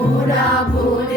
pura, pura.